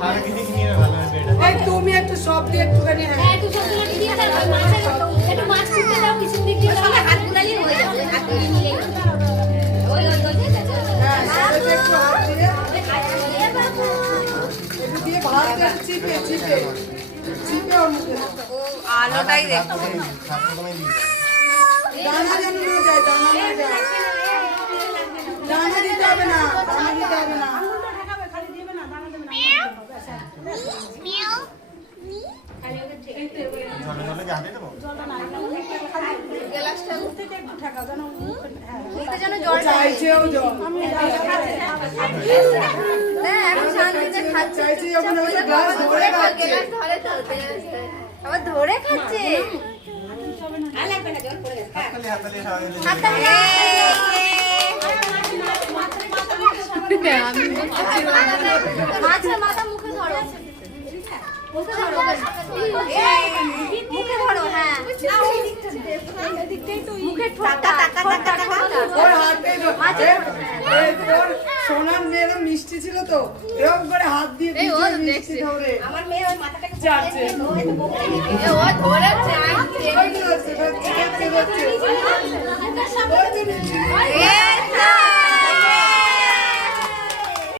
এই তুমি একটু সব দিয়ে একটুখানি হ্যাঁ একটু সব দিয়ে দিয়ে তারপর একটু মাছ কুটতে দাও কিছু দিক দিয়ে দাও হাত গুলালি হয়ে যাবে হাত গুলি মিলে ওই হ্যাঁ সেটা একটু হাত দিয়ে একটু দিয়ে ভাত দিয়ে চিপে চিপে চিপে ওর মুখে ও আলোটাই দেখো দানা যেন না যায় দানা না যায় দানা দিতে হবে না দানা দিতে হবে না যেন জল চাইছেও জল চাইছে যখন হয়তো গ্লাস ধরে খাচ্ছে আবার ধরে খাচ্ছে মাছের মাথা মুখে ধরো মুখে ধরো মুখে ধরো হ্যাঁ মুখে ঠোঁটটা ওর হাতে তোর সোনার মেয়েরও মিষ্টি ছিল তো এরকম করে হাত দিয়ে মিষ্টি ধরে আমার মেয়ে ওই মাথাটাকে যাচ্ছে ও ধরেছে